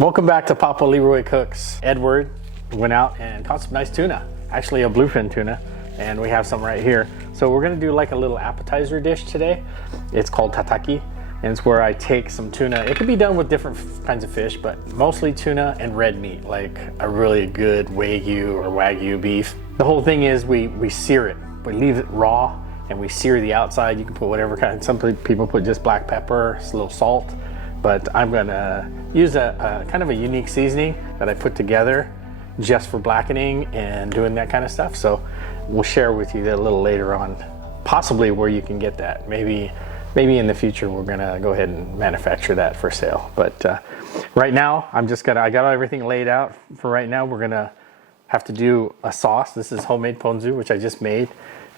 Welcome back to Papa Leroy Cooks. Edward went out and caught some nice tuna, actually a bluefin tuna, and we have some right here. So we're gonna do like a little appetizer dish today. It's called tataki, and it's where I take some tuna. It can be done with different kinds of fish, but mostly tuna and red meat, like a really good wagyu beef. The whole thing is we sear it. We leave it raw and we sear the outside. You can put whatever kind. Some people put just black pepper, a little salt. But I'm gonna use a kind of a unique seasoning that I put together just for blackening and doing that kind of stuff. So we'll share with you that a little later on, possibly where you can get that. Maybe in the future we're gonna go ahead and manufacture that for sale. But right now I got everything laid out for right now. We're gonna have to do a sauce. This is homemade ponzu, which I just made.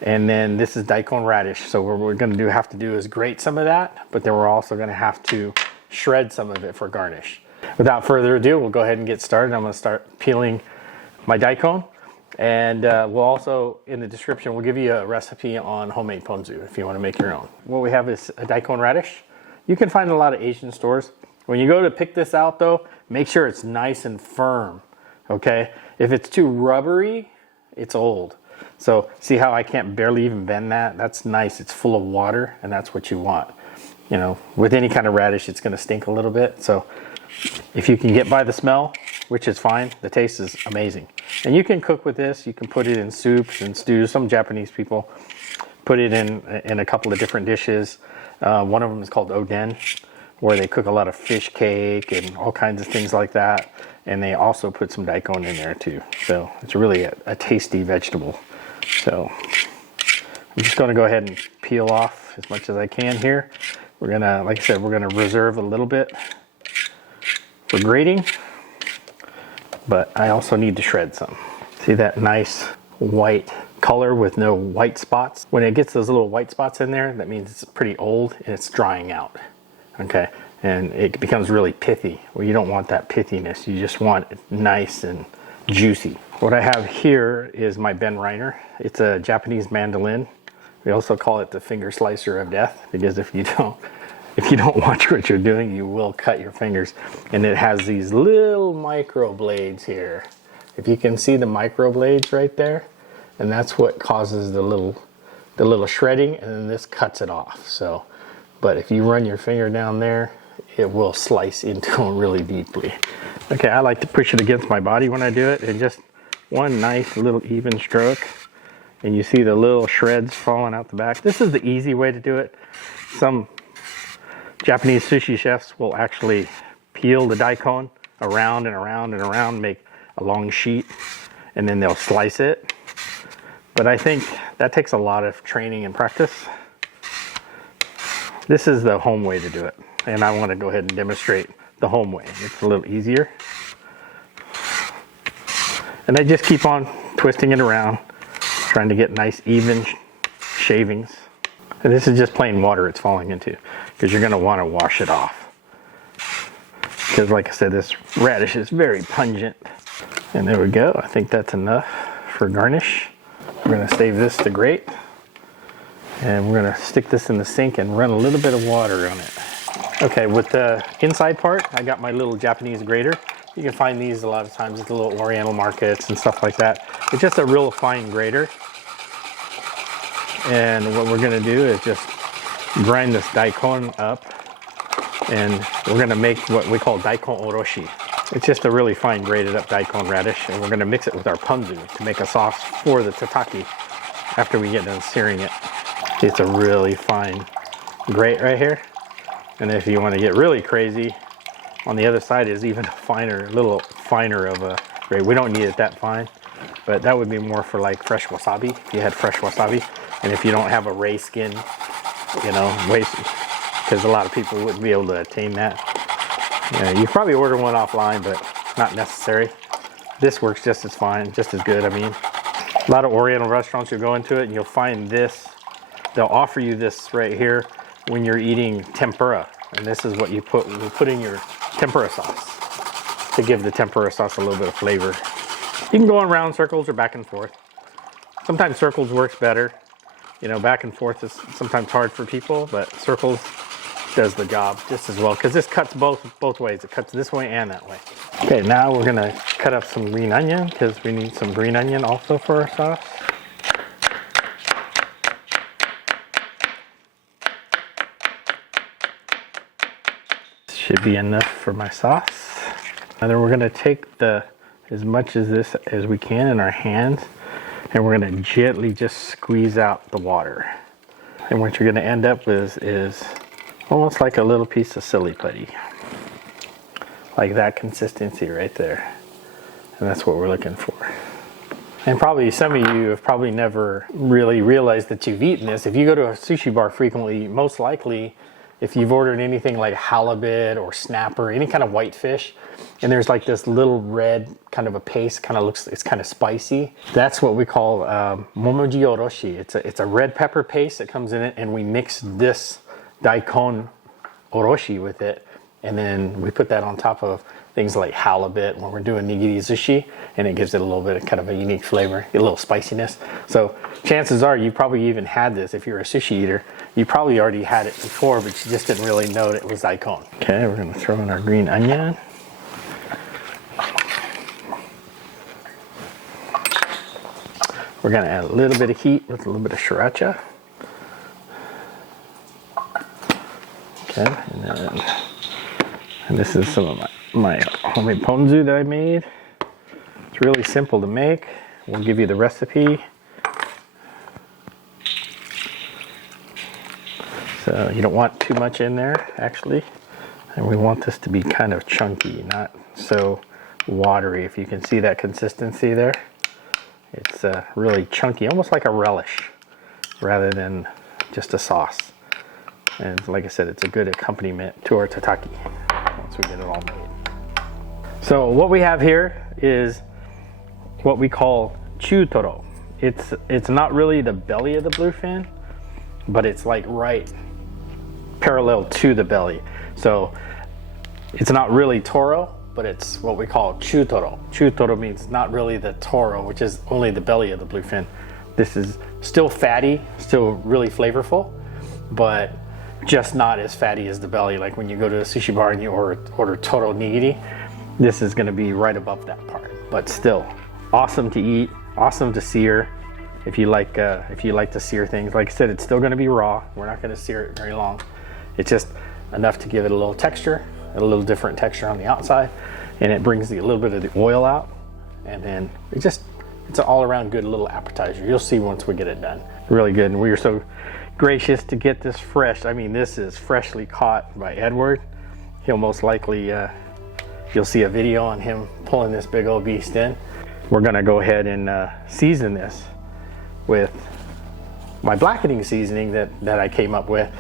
And then this is daikon radish. So what we're gonna have to do is grate some of that, but then we're also gonna have to shred some of it for garnish. Without further ado, we'll go ahead and get started. I'm going to start peeling my daikon, and we'll also, in the description, we'll give you a recipe on homemade ponzu if you want to make your own. What we have is a daikon radish. You can find a lot of Asian stores. When you go to pick this out though, make sure it's nice and firm, okay? If it's too rubbery, it's old. So see how I can't barely even bend that? That's nice, it's full of water, and that's what you want. You know, with any kind of radish, it's going to stink a little bit. So if you can get by the smell, which is fine, the taste is amazing. And you can cook with this. You can put it in soups and stews. Some Japanese people put it in a couple of different dishes. One of them is called oden, where they cook a lot of fish cake and all kinds of things like that. And they also put some daikon in there too. So it's really a tasty vegetable. So I'm just going to go ahead and peel off as much as I can here. We're gonna, like I said, we're gonna reserve a little bit for grating, but I also need to shred some. See that nice white color with no white spots? When it gets those little white spots in there, that means it's pretty old and it's drying out, okay? And it becomes really pithy. Well, you don't want that pithiness. You just want it nice and juicy. What I have here is my Ben Reiner. It's a Japanese mandolin. We also call it the finger slicer of death, because if you don't watch what you're doing, you will cut your fingers. And it has these little micro blades here. If you can see the micro blades right there, and that's what causes the little shredding, and then this cuts it off. So, but if you run your finger down there, it will slice into them really deeply. Okay, I like to push it against my body when I do it, and just one nice little even stroke. And you see the little shreds falling out the back. This is the easy way to do it. Some Japanese sushi chefs will actually peel the daikon around and around and around, make a long sheet, and then they'll slice it. But I think that takes a lot of training and practice. This is the home way to do it. And I want to go ahead and demonstrate the home way. It's a little easier. And I just keep on twisting it around, trying to get nice even shavings. And this is just plain water it's falling into, because you're going to want to wash it off. Because like I said, this radish is very pungent. And there we go. I think that's enough for garnish. We're going to save this to grate. And we're going to stick this in the sink and run a little bit of water on it. Okay, with the inside part, I got my little Japanese grater. You can find these a lot of times at the little Oriental markets and stuff like that. It's just a real fine grater. And what we're gonna do is just grind this daikon up, and we're gonna make what we call daikon oroshi. It's just a really fine grated up daikon radish, and we're gonna mix it with our ponzu to make a sauce for the tataki after we get done searing it. It's a really fine grate right here. And if you wanna get really crazy, on the other side is even a little finer of a grate. We don't need it that fine, but that would be more for like fresh wasabi, if you had fresh wasabi. And if you don't have a ray skin, you know, because a lot of people wouldn't be able to attain that. You probably order one offline, but not necessary. This works just as fine, just as good, I mean. A lot of Oriental restaurants, you'll go into it and you'll find this. They'll offer you this right here when you're eating tempura. And this is what you put in your tempura sauce to give the tempura sauce a little bit of flavor. You can go in round circles or back and forth. Sometimes circles works better. You know, back and forth is sometimes hard for people, but circles does the job just as well, because this cuts both ways. It cuts this way and that way. Okay, now we're gonna cut up some green onion, because we need some green onion also for our sauce. Should be enough for my sauce. And then we're gonna take as much of this as we can in our hands, and we're gonna gently just squeeze out the water. And what you're gonna end up with is almost like a little piece of silly putty. Like that consistency right there. And that's what we're looking for. And probably some of you have probably never really realized that you've eaten this. If you go to a sushi bar frequently, most likely, if you've ordered anything like halibut or snapper, any kind of white fish, and there's like this little red kind of a paste, it's kind of spicy. That's what we call momoji oroshi. It's a red pepper paste that comes in it, and we mix this daikon oroshi with it, and then we put that on top of things like halibut when we're doing nigiri sushi, and it gives it a little bit of kind of a unique flavor, a little spiciness. So chances are you probably even had this. If you're a sushi eater, you probably already had it before, but you just didn't really know that it was daikon. Okay, we're gonna throw in our green onion. We're gonna add a little bit of heat with a little bit of sriracha. Okay, and this is some of my homemade ponzu that I made. It's really simple to make. We'll give you the recipe. So you don't want too much in there, actually. And we want this to be kind of chunky, not so watery. If you can see that consistency there, it's really chunky, almost like a relish, rather than just a sauce. And like I said, it's a good accompaniment to our tataki once we get it all made. So what we have here is what we call chutoro. It's not really the belly of the bluefin, but it's like right parallel to the belly. So it's not really toro, but it's what we call chutoro. Chutoro means not really the toro, which is only the belly of the bluefin. This is still fatty, still really flavorful, but just not as fatty as the belly. Like when you go to a sushi bar and you order toro nigiri, this is gonna be right above that part. But still, awesome to eat, awesome to sear. If you like to sear things, like I said, it's still gonna be raw. We're not gonna sear it very long. It's just enough to give it a little texture, a little different texture on the outside, and it brings a little bit of the oil out, and then it's an all-around good little appetizer. You'll see once we get it done. Really good, and we are so gracious to get this fresh. I mean, this is freshly caught by Edward. He'll most likely, you'll see a video on him pulling this big old beast in. We're gonna go ahead and season this with my blackening seasoning that I came up with,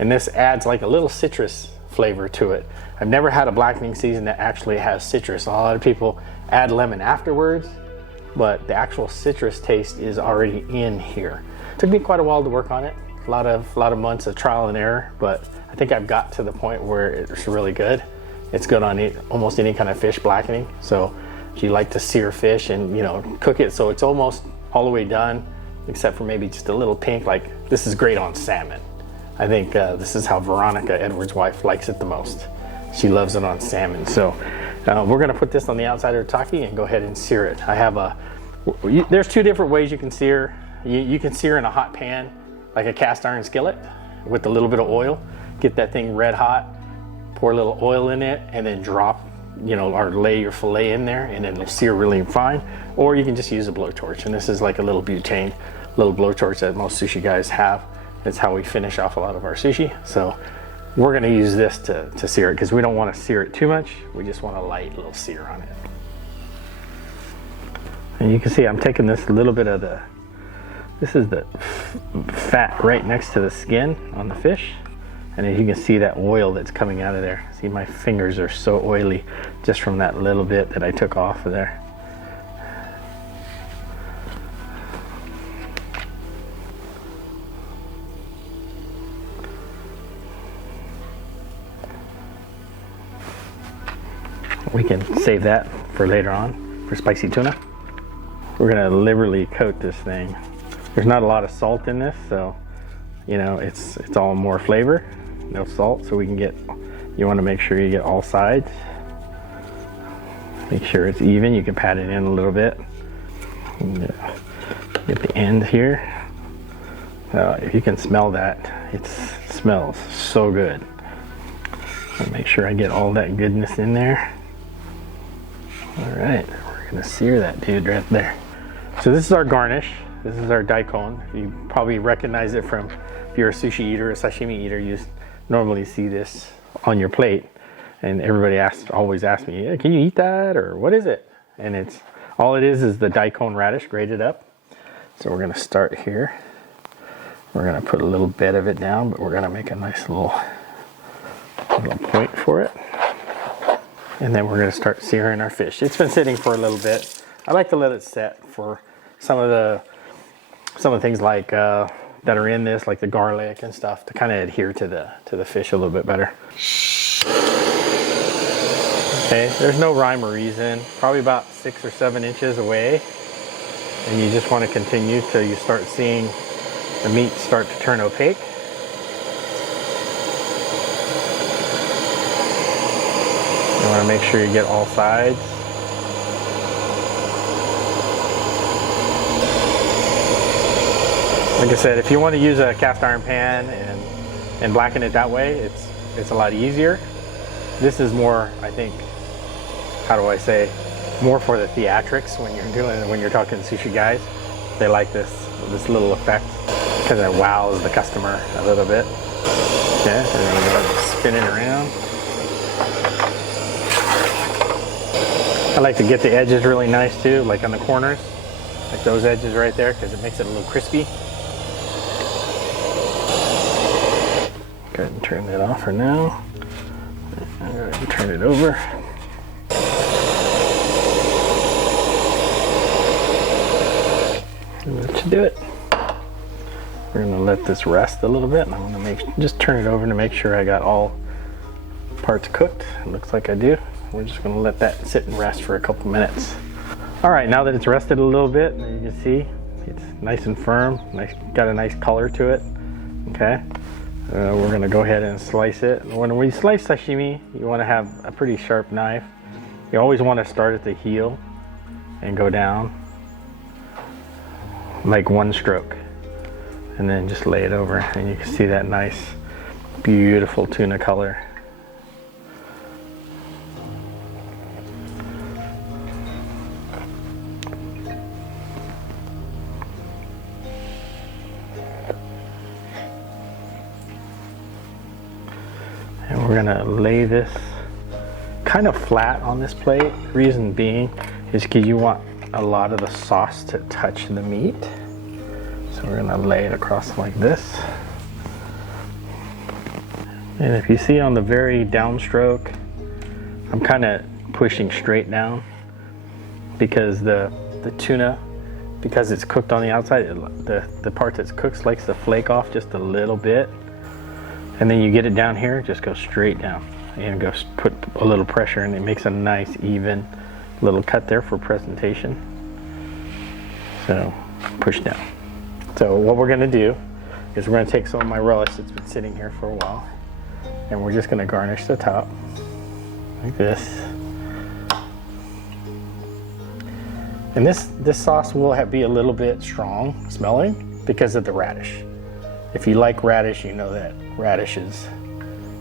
and this adds like a little citrus flavor to it. I've never had a blackening season that actually has citrus. A lot of people add lemon afterwards, but the actual citrus taste is already in here. It took me quite a while to work on it. A lot of months of trial and error, but I think I've got to the point where it's really good. It's good on almost any kind of fish blackening. So if you like to sear fish and cook it so it's almost all the way done, except for maybe just a little pink, like this is great on salmon. I think this is how Veronica, Edward's wife, likes it the most. She loves it on salmon. So we're gonna put this on the outside of the tataki and go ahead and sear it. I have there's two different ways you can sear. You can sear in a hot pan, like a cast iron skillet with a little bit of oil. Get that thing red hot, pour a little oil in it, and then drop, or lay your fillet in there, and then it'll sear really fine. Or you can just use a blowtorch, and this is like a little butane, little blowtorch that most sushi guys have. It's how we finish off a lot of our sushi. So we're gonna use this to sear it, because we don't want to sear it too much. We just want a light little sear on it. And you can see I'm taking this little bit of this is the fat right next to the skin on the fish. And as you can see that oil that's coming out of there. See, my fingers are so oily just from that little bit that I took off of there. We can save that for later on for spicy tuna. We're gonna liberally coat this thing. There's not a lot of salt in this, so it's all more flavor, no salt, so we can get, you want to make sure you get all sides. Make sure it's even. You can pat it in a little bit. Get the end here. If you can smell that, it smells so good. I'll make sure I get all that goodness in there. All right, we're gonna sear that dude right there. So this is our garnish. This is our daikon. You probably recognize it from, if you're a sushi eater, a sashimi eater, you normally see this on your plate. And everybody always asks me, yeah, can you eat that, or what is it? And it's, all it is the daikon radish grated up. So we're gonna start here. We're gonna put a little bit of it down, but we're gonna make a nice little point for it. And then we're gonna start searing our fish. It's been sitting for a little bit. I like to let it set for some of the things like that are in this, like the garlic and stuff, to kind of adhere to the fish a little bit better. Okay, there's no rhyme or reason. Probably about 6 or 7 inches away, and you just want to continue till you start seeing the meat start to turn opaque. You want to make sure you get all sides. Like I said, if you want to use a cast iron pan and blacken it that way, it's a lot easier. This is more, I think, how do I say, more for the theatrics when you're talking sushi guys. They like this little effect because it wows the customer a little bit. Okay, and then we're going to spin it around. I like to get the edges really nice too, like on the corners, like those edges right there, because it makes it a little crispy. Go ahead and turn that off for now. Go ahead and turn it over. And that should do it. We're gonna let this rest a little bit, and I'm gonna just turn it over to make sure I got all parts cooked. It looks like I do. We're just gonna let that sit and rest for a couple minutes. All right, now that it's rested a little bit, you can see it's nice and firm, got a nice color to it. Okay, we're gonna go ahead and slice it. When we slice sashimi, you wanna have a pretty sharp knife. You always wanna start at the heel and go down like one stroke, and then just lay it over, and you can see that nice, beautiful tuna color. And we're gonna lay this kind of flat on this plate. Reason being is because you want a lot of the sauce to touch the meat. So we're gonna lay it across like this. And if you see on the very downstroke, I'm kind of pushing straight down because the tuna, because it's cooked on the outside, the part that's cooked likes to flake off just a little bit. And then you get it down here, just go straight down and go put a little pressure, and it makes a nice even little cut there for presentation. So push down. So what we're gonna do is we're gonna take some of my relish that's been sitting here for a while, and we're just gonna garnish the top like this. And this sauce will be a little bit strong smelling because of the radish. If you like radish, you know that radish is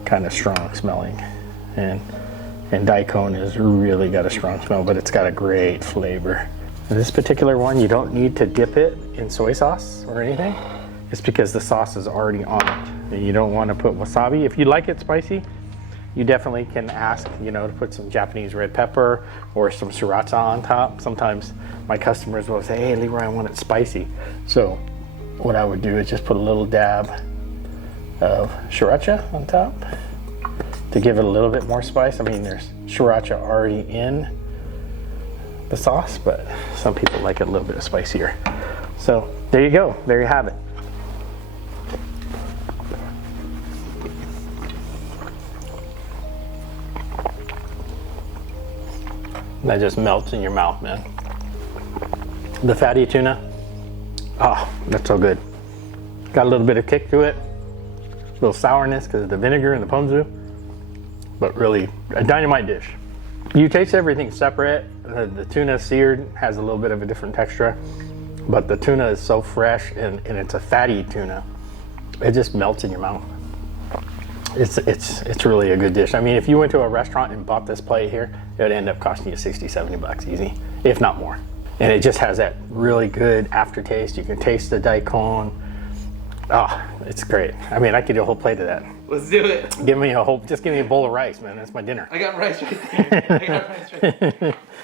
kind of strong smelling, and daikon has really got a strong smell, but it's got a great flavor. And this particular one, you don't need to dip it in soy sauce or anything. It's because the sauce is already on it, and you don't want to put wasabi. If you like it spicy, you definitely can ask, to put some Japanese red pepper or some sriracha on top. Sometimes my customers will say, hey Leroy, I want it spicy. So what I would do is just put a little dab of sriracha on top to give it a little bit more spice. I mean, there's sriracha already in the sauce, but some people like it a little bit spicier. So there you go, there you have it. That just melts in your mouth, man. The fatty tuna, oh, that's so good. Got a little bit of kick to it. little sourness because of the vinegar and the ponzu, but really a dynamite dish. You taste everything separate. The tuna seared has a little bit of a different texture, but the tuna is so fresh and it's a fatty tuna. It just melts in your mouth. It's really a good dish. I mean, if you went to a restaurant and bought this plate here, it would end up costing you 60, 70 bucks easy, if not more. And it just has that really good aftertaste. You can taste the daikon. Oh, it's great. I mean, I could do a whole plate of that. Let's do it. Just give me a bowl of rice, man. That's my dinner. I got rice right there.